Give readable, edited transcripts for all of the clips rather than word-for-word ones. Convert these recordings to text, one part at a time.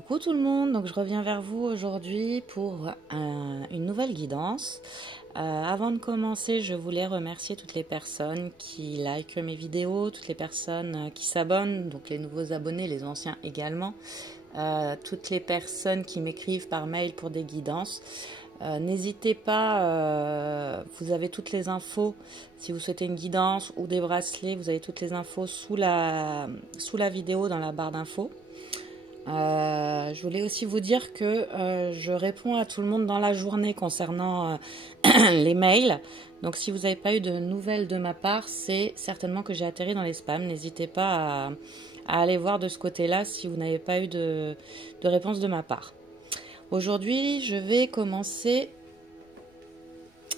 Coucou tout le monde, donc je reviens vers vous aujourd'hui pour une nouvelle guidance. Avant de commencer, je voulais remercier toutes les personnes qui likent mes vidéos, toutes les personnes qui s'abonnent, donc les nouveaux abonnés, les anciens également, toutes les personnes qui m'écrivent par mail pour des guidances. N'hésitez pas, vous avez toutes les infos, si vous souhaitez une guidance ou des bracelets, vous avez toutes les infos sous la vidéo dans la barre d'infos. Je voulais aussi vous dire que je réponds à tout le monde dans la journée concernant les mails. Donc si vous n'avez pas eu de nouvelles de ma part, c'est certainement que j'ai atterri dans les spams. N'hésitez pas à aller voir de ce côté-là si vous n'avez pas eu de réponse de ma part. Aujourd'hui, je vais commencer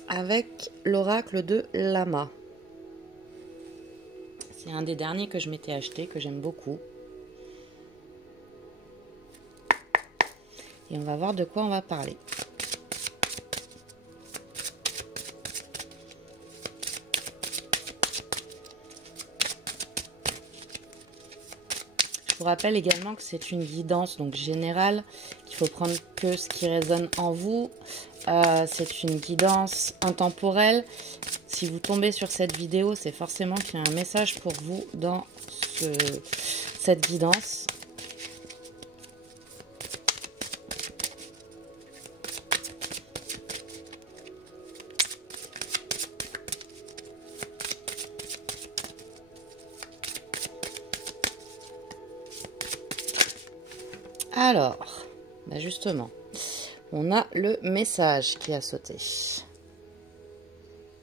avec l'oracle de Lama. C'est un des derniers que je m'étais acheté, que j'aime beaucoup. Et on va voir de quoi on va parler. Je vous rappelle également que c'est une guidance donc générale, qu'il faut prendre que ce qui résonne en vous. C'est une guidance intemporelle. Si vous tombez sur cette vidéo, c'est forcément qu'il y a un message pour vous dans cette guidance. Alors, ben justement, on a le message qui a sauté.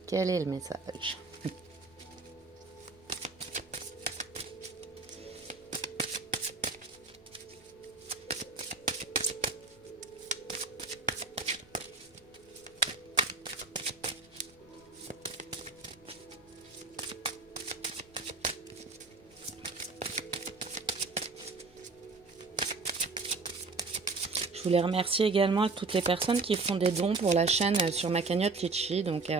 Quel est le message? Je voulais remercier également toutes les personnes qui font des dons pour la chaîne sur ma cagnotte Litchi. Donc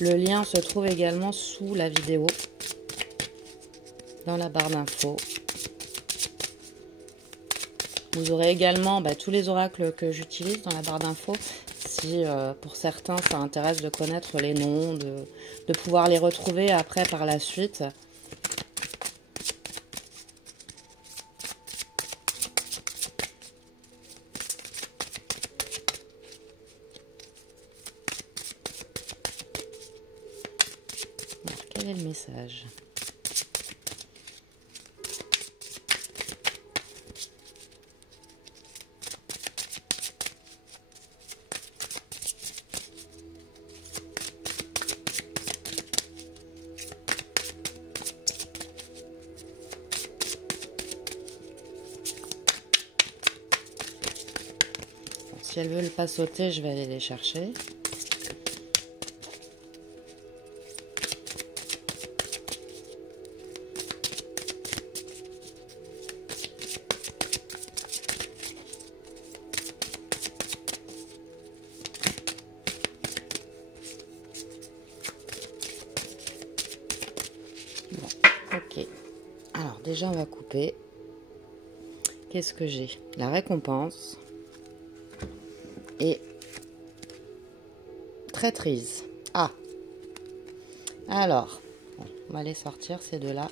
le lien se trouve également sous la vidéo, dans la barre d'infos. Vous aurez également tous les oracles que j'utilise dans la barre d'infos. Si pour certains ça intéresse de connaître les noms, de pouvoir les retrouver après par la suite. Quel est le message? Bon, si elles veulent pas sauter, je vais aller les chercher. Ok, alors déjà on va couper. Qu'est-ce que j'ai? La récompense et traîtrise. Ah, alors, bon, on va les sortir ces deux-là.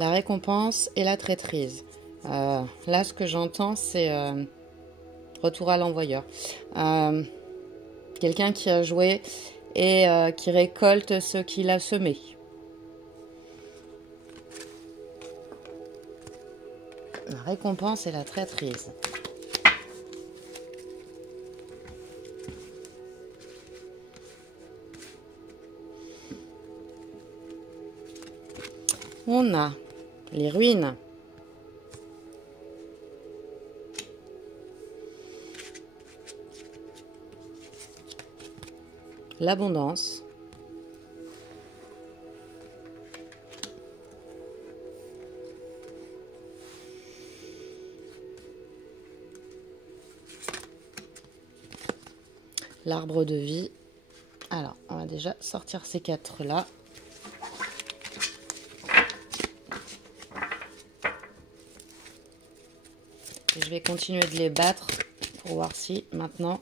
La récompense et la traîtrise. Là, ce que j'entends, c'est retour à l'envoyeur. Quelqu'un qui a joué et qui récolte ce qu'il a semé. La récompense et la traîtrise. On a les ruines. L'abondance. L'arbre de vie. Alors, on va déjà sortir ces quatre-là. Et je vais continuer de les battre pour voir si maintenant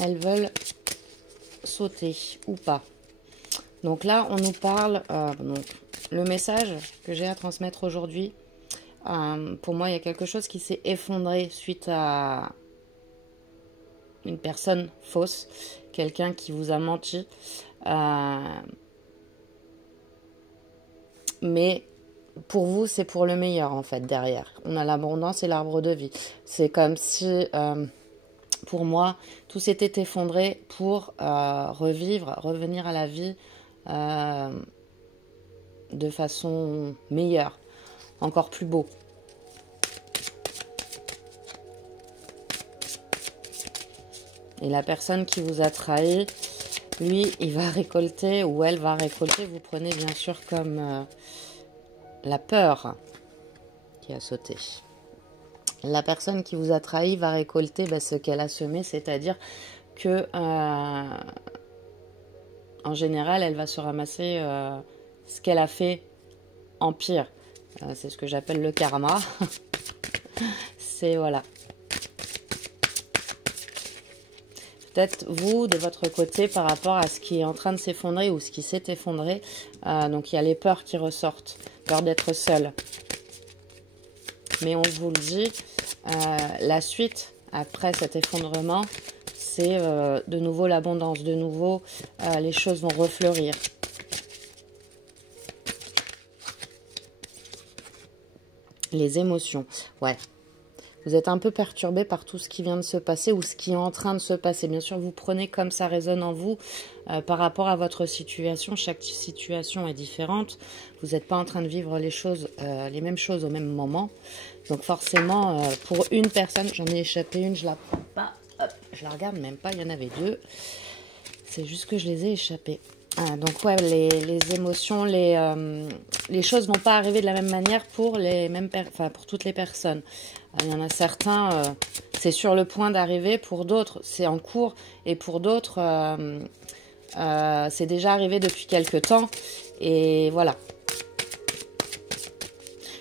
elles veulent sauter ou pas. Donc là, on nous parle, donc, le message que j'ai à transmettre aujourd'hui. Pour moi, il y a quelque chose qui s'est effondré suite à une personne fausse, quelqu'un qui vous a menti. Mais pour vous, c'est pour le meilleur en fait derrière. On a l'abondance et l'arbre de vie. C'est comme si, pour moi, tout s'était effondré pour revivre, revenir à la vie de façon meilleure, encore plus beau. Et la personne qui vous a trahi, lui, il va récolter ou elle va récolter. Vous prenez bien sûr comme la peur qui a sauté. La personne qui vous a trahi va récolter ce qu'elle a semé, c'est-à-dire que en général, elle va se ramasser ce qu'elle a fait en pire. C'est ce que j'appelle le karma. C'est voilà. Peut-être vous, de votre côté, par rapport à ce qui est en train de s'effondrer ou ce qui s'est effondré. Donc il y a les peurs qui ressortent. Peur d'être seul. Mais on vous le dit, la suite, après cet effondrement, c'est de nouveau l'abondance. De nouveau, les choses vont refleurir. Les émotions, ouais. Vous êtes un peu perturbé par tout ce qui vient de se passer ou ce qui est en train de se passer. Bien sûr, vous prenez comme ça résonne en vous par rapport à votre situation. Chaque situation est différente. Vous n'êtes pas en train de vivre les choses, les mêmes choses au même moment. Donc forcément, pour une personne, j'en ai échappé une, je la prends pas. Hop, je la regarde même pas, il y en avait deux. C'est juste que je les ai échappées. Donc ouais, les émotions, les choses vont pas arriver de la même manière pour pour toutes les personnes. Il y en a certains, c'est sur le point d'arriver, pour d'autres c'est en cours et pour d'autres c'est déjà arrivé depuis quelque temps et voilà.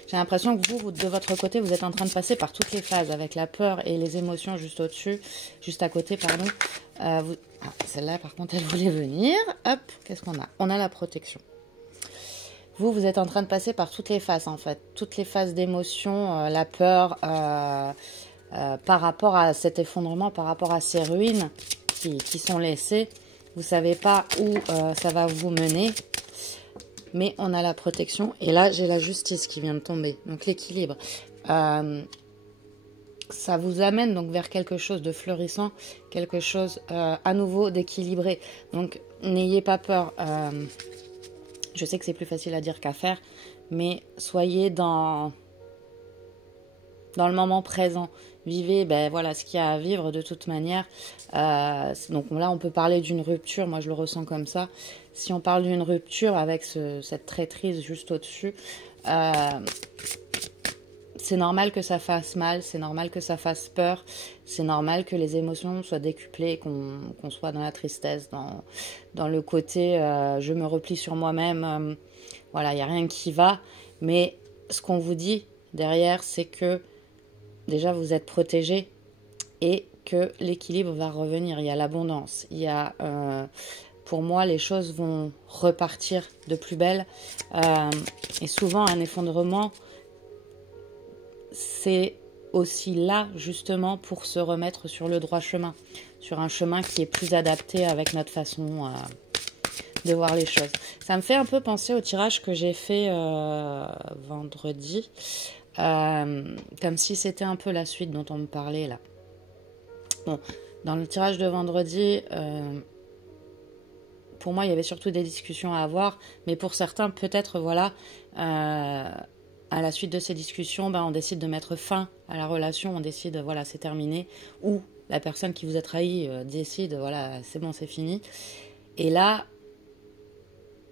J'ai l'impression que vous, de votre côté, vous êtes en train de passer par toutes les phases avec la peur et les émotions juste au-dessus, juste à côté, pardon. Celle-là, par contre, elle voulait venir. Hop, qu'est-ce qu'on a? On a la protection. Vous êtes en train de passer par toutes les phases, en fait. Toutes les phases d'émotion, la peur, par rapport à cet effondrement, par rapport à ces ruines qui sont laissées. Vous ne savez pas où ça va vous mener. Mais on a la protection. Et là, j'ai la justice qui vient de tomber. Donc, l'équilibre. Ça vous amène donc vers quelque chose de fleurissant, quelque chose à nouveau d'équilibré. Donc, n'ayez pas peur. Je sais que c'est plus facile à dire qu'à faire, mais soyez dans le moment présent. Vivez voilà, ce qu'il y a à vivre de toute manière. Donc là, on peut parler d'une rupture. Moi, je le ressens comme ça. Si on parle d'une rupture avec cette traîtrise juste au-dessus, c'est normal que ça fasse mal, c'est normal que ça fasse peur, c'est normal que les émotions soient décuplées, qu'on soit dans la tristesse, dans le côté je me replie sur moi-même, voilà, il n'y a rien qui va. Mais ce qu'on vous dit derrière, c'est que déjà vous êtes protégé et que l'équilibre va revenir. Il y a l'abondance, il y a... pour moi, les choses vont repartir de plus belle. Et souvent, un effondrement, c'est aussi là, justement, pour se remettre sur le droit chemin. Sur un chemin qui est plus adapté avec notre façon de voir les choses. Ça me fait un peu penser au tirage que j'ai fait vendredi. Comme si c'était un peu la suite dont on me parlait là. Bon, dans le tirage de vendredi... pour moi, il y avait surtout des discussions à avoir, mais pour certains, peut-être, voilà, à la suite de ces discussions, on décide de mettre fin à la relation, on décide, voilà, c'est terminé, ou la personne qui vous a trahi décide, voilà, c'est bon, c'est fini. Et là,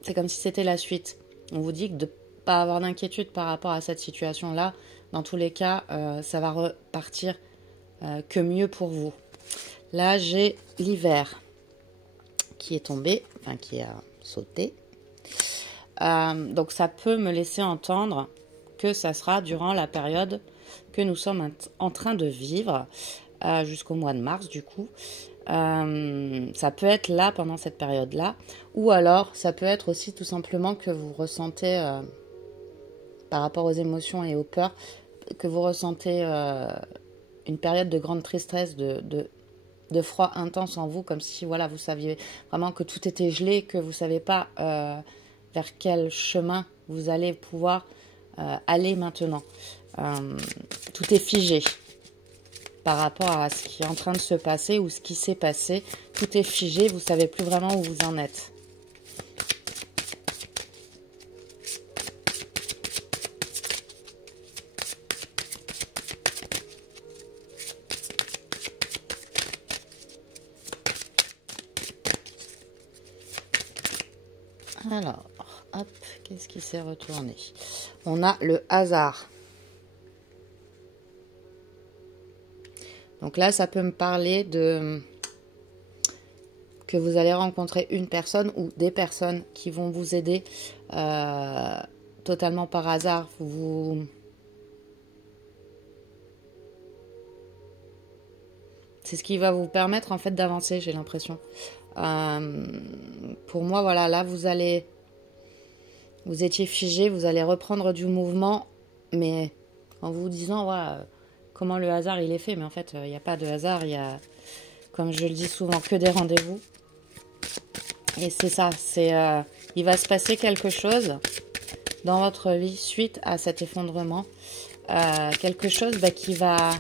c'est comme si c'était la suite. On vous dit que de ne pas avoir d'inquiétude par rapport à cette situation-là, dans tous les cas, ça va repartir que mieux pour vous. Là, j'ai l'hiver qui est tombé, enfin qui a sauté. Donc ça peut me laisser entendre que ça sera durant la période que nous sommes en train de vivre jusqu'au mois de mars du coup. Ça peut être là pendant cette période-là, ou alors ça peut être aussi tout simplement que vous ressentez par rapport aux émotions et aux peurs, que vous ressentez une période de grande tristesse, de froid intense en vous, comme si voilà, vous saviez vraiment que tout était gelé, que vous ne savez pas vers quel chemin vous allez pouvoir aller maintenant. Tout est figé par rapport à ce qui est en train de se passer ou ce qui s'est passé. Tout est figé, vous ne savez plus vraiment où vous en êtes. Alors, hop, qu'est-ce qui s'est retourné? On a le hasard. Donc là, ça peut me parler de que vous allez rencontrer une personne ou des personnes qui vont vous aider totalement par hasard. C'est ce qui va vous permettre en fait d'avancer, j'ai l'impression. Pour moi, voilà, là, vous étiez figé, vous allez reprendre du mouvement, mais en vous disant, voilà, comment le hasard il est fait. Mais en fait, il n'y a pas de hasard, il y a, comme je le dis souvent, que des rendez-vous. Et c'est ça, il va se passer quelque chose dans votre vie suite à cet effondrement. Quelque chose qui va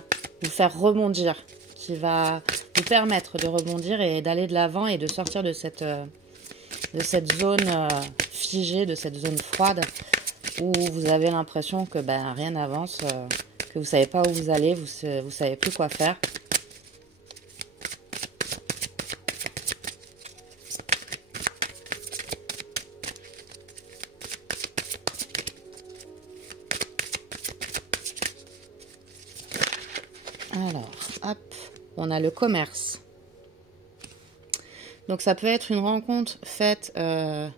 vous faire rebondir, qui va vous permettre de rebondir et d'aller de l'avant et de sortir de cette zone figée, de cette zone froide où vous avez l'impression que rien n'avance, que vous ne savez pas où vous allez, vous ne savez plus quoi faire. Alors, hop, on a le commerce. Donc ça peut être une rencontre faite dans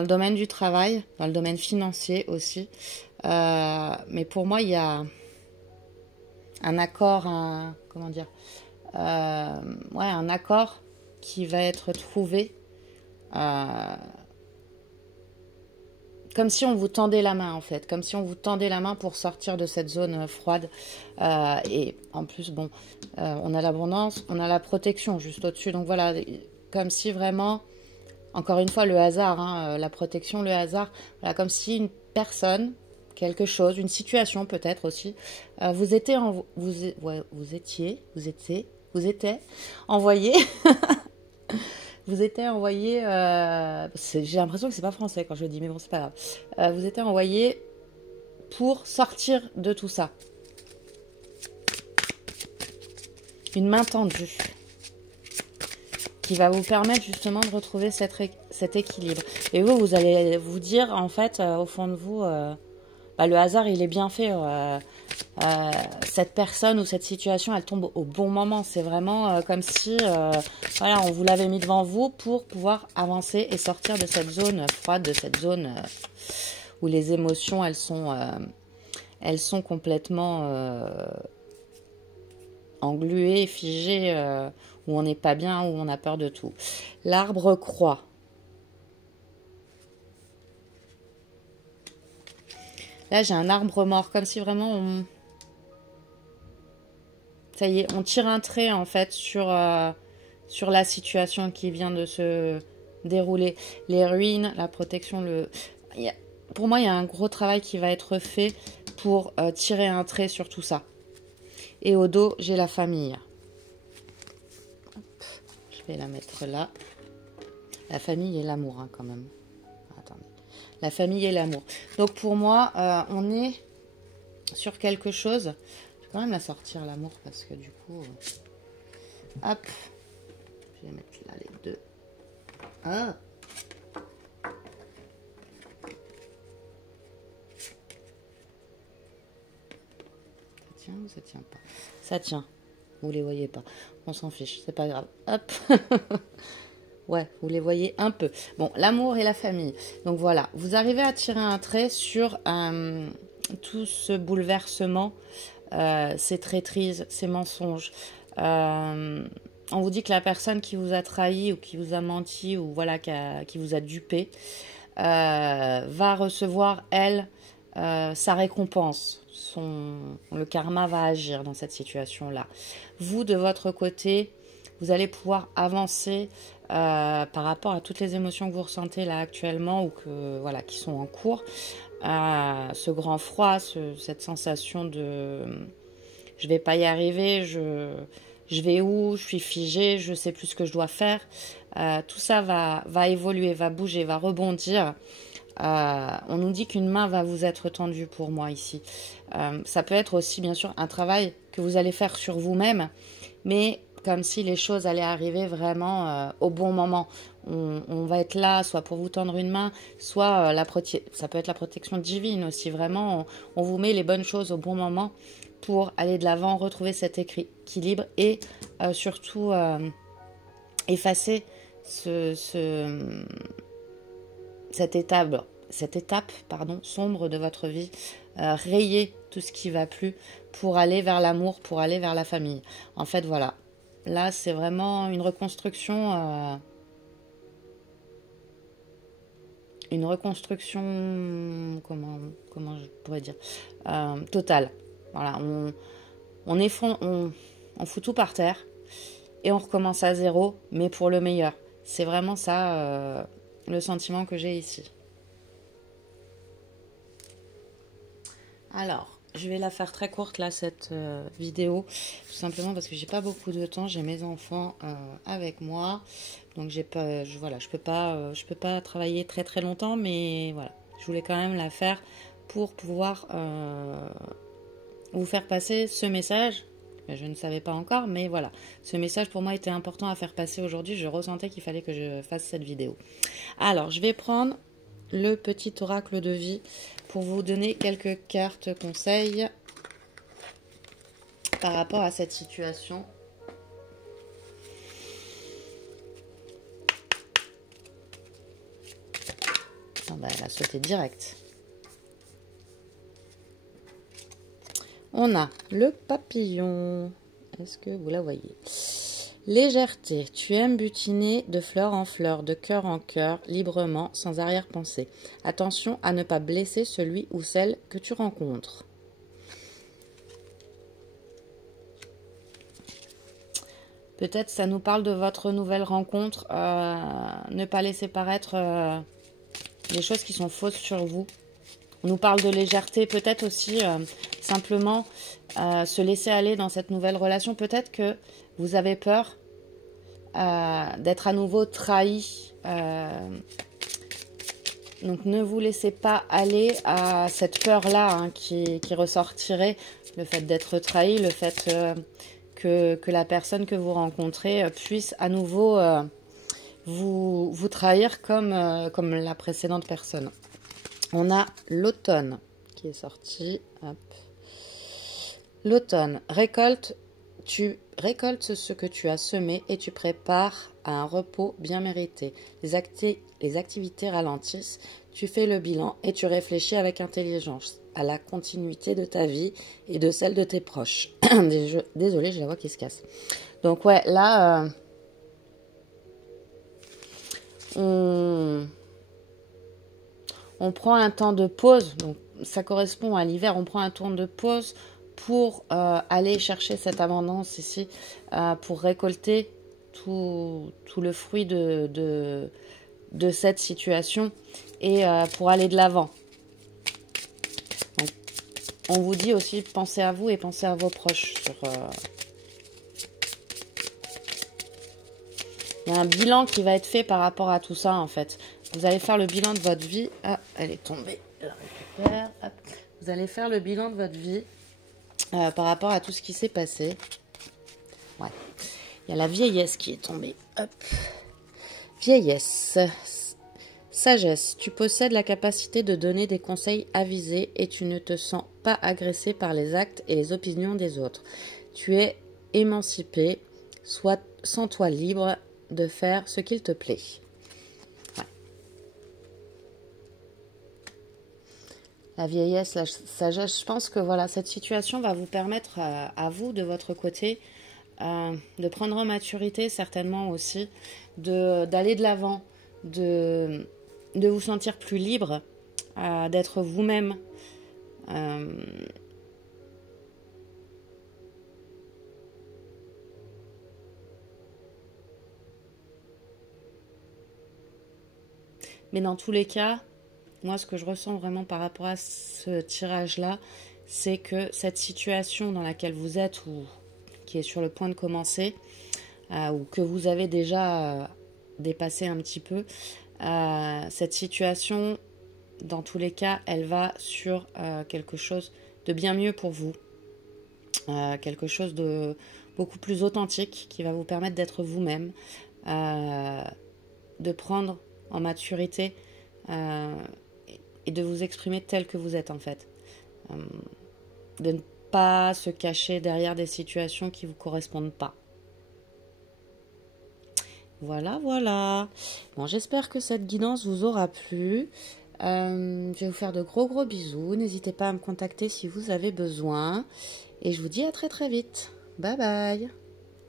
le domaine du travail, dans le domaine financier aussi. Mais pour moi, il y a un accord, un accord qui va être trouvé comme si on vous tendait la main en fait, comme si on vous tendait la main pour sortir de cette zone froide. Et en plus, bon, on a l'abondance, on a la protection juste au-dessus. Donc voilà, comme si vraiment, encore une fois, le hasard, la protection, le hasard, voilà, comme si une personne, quelque chose, une situation peut-être aussi, vous étiez envoyé. Vous étiez envoyé, j'ai l'impression que c'est pas français quand je le dis, mais bon, c'est pas grave. Vous étiez envoyé pour sortir de tout ça. Une main tendue qui va vous permettre justement de retrouver cet équilibre. Et vous allez vous dire, en fait, au fond de vous, le hasard, il est bien fait. Cette personne ou cette situation, elle tombe au bon moment. C'est vraiment comme si voilà, on vous l'avait mis devant vous pour pouvoir avancer et sortir de cette zone froide, de cette zone où les émotions, elles sont complètement engluées, figées, où on n'est pas bien, où on a peur de tout. L'arbre croît. Là, j'ai un arbre mort, comme si vraiment ça y est, on tire un trait en fait sur la situation qui vient de se dérouler. Les ruines, la protection, pour moi, il y a un gros travail qui va être fait pour tirer un trait sur tout ça. Et au dos, j'ai la famille. Hop, je vais la mettre là. La famille et l'amour, quand même. Attendez. La famille et l'amour. Donc pour moi, on est sur quelque chose. Je vais quand même la sortir, l'amour, parce que du coup... hop. Je vais mettre là les deux. Ah. Ça tient ou ça tient pas? Ça tient. Vous les voyez pas. On s'en fiche, c'est pas grave. Hop. Ouais, vous les voyez un peu. Bon, l'amour et la famille. Donc voilà, vous arrivez à tirer un trait sur tout ce bouleversement, ces traîtrises, ces mensonges. On vous dit que la personne qui vous a trahi ou qui vous a menti ou voilà qui vous a dupé va recevoir, elle, sa récompense. Le karma va agir dans cette situation-là. Vous, de votre côté, vous allez pouvoir avancer par rapport à toutes les émotions que vous ressentez là actuellement ou voilà, qui sont en cours. Ce grand froid, cette sensation de je vais pas y arriver, je vais où, je suis figée, je sais plus ce que je dois faire. Tout ça va évoluer, va bouger, va rebondir. On nous dit qu'une main va vous être tendue pour moi ici. Ça peut être aussi bien sûr un travail que vous allez faire sur vous-même, mais comme si les choses allaient arriver vraiment au bon moment. On va être là, soit pour vous tendre une main, soit ça peut être la protection divine aussi. Vraiment, on vous met les bonnes choses au bon moment pour aller de l'avant, retrouver cet équilibre et surtout effacer cette étape sombre de votre vie, rayer tout ce qui va plus pour aller vers l'amour, pour aller vers la famille. En fait, voilà. Là, c'est vraiment une reconstruction, comment je pourrais dire, totale. Voilà, on fout tout par terre et on recommence à zéro, mais pour le meilleur. C'est vraiment ça le sentiment que j'ai ici. Alors, je vais la faire très courte là, cette vidéo, tout simplement parce que j'ai pas beaucoup de temps, j'ai mes enfants avec moi, donc je peux pas travailler très très longtemps, mais voilà, je voulais quand même la faire pour pouvoir vous faire passer ce message. Je ne savais pas encore, mais voilà, ce message pour moi était important à faire passer aujourd'hui. Je ressentais qu'il fallait que je fasse cette vidéo. Alors, je vais prendre le petit oracle de vie pour vous donner quelques cartes conseils par rapport à cette situation. Ah bah, elle a sauté direct. On a le papillon. Est-ce que vous la voyez? Légèreté. Tu aimes butiner de fleur en fleur, de cœur en cœur, librement, sans arrière-pensée. Attention à ne pas blesser celui ou celle que tu rencontres. Peut-être ça nous parle de votre nouvelle rencontre. Ne pas laisser paraître les choses qui sont fausses sur vous. On nous parle de légèreté, peut-être aussi simplement se laisser aller dans cette nouvelle relation. Peut-être que vous avez peur d'être à nouveau trahi. Donc ne vous laissez pas aller à cette peur-là qui ressortirait. Le fait d'être trahi, le fait que la personne que vous rencontrez puisse à nouveau vous trahir comme la précédente personne. On a l'automne qui est sorti. L'automne. Tu récoltes ce que tu as semé et tu prépares à un repos bien mérité. Les activités ralentissent. Tu fais le bilan et tu réfléchis avec intelligence à la continuité de ta vie et de celle de tes proches. Désolée, j'ai la voix qui se casse. Donc ouais, là, on prend un temps de pause, donc ça correspond à l'hiver, on prend un temps de pause pour aller chercher cette abondance ici, pour récolter tout le fruit de cette situation et pour aller de l'avant. On vous dit aussi, pensez à vous et pensez à vos proches. Il y a un bilan qui va être fait par rapport à tout ça en fait. Vous allez faire le bilan de votre vie. Ah, elle est tombée. Je la récupère. Hop. Vous allez faire le bilan de votre vie par rapport à tout ce qui s'est passé. Ouais. Il y a la vieillesse qui est tombée. Hop. Vieillesse. Sagesse. Tu possèdes la capacité de donner des conseils avisés et tu ne te sens pas agressé par les actes et les opinions des autres. Tu es émancipé. Sens-toi libre de faire ce qu'il te plaît. la vieillesse, la sagesse. Je pense que voilà, cette situation va vous permettre à vous, de votre côté, de prendre en maturité certainement aussi, d'aller de l'avant, de vous sentir plus libre, d'être vous-même. Mais dans tous les cas, moi ce que je ressens vraiment par rapport à ce tirage-là, c'est que cette situation dans laquelle vous êtes ou qui est sur le point de commencer, ou que vous avez déjà dépassé un petit peu, cette situation, dans tous les cas, elle va sur quelque chose de bien mieux pour vous, quelque chose de beaucoup plus authentique qui va vous permettre d'être vous-même, de prendre en maturité et de vous exprimer tel que vous êtes en fait, de ne pas se cacher derrière des situations qui ne vous correspondent pas. Voilà, voilà. Bon, j'espère que cette guidance vous aura plu. Je vais vous faire de gros bisous. N'hésitez pas à me contacter si vous avez besoin. Et je vous dis à très vite. Bye bye.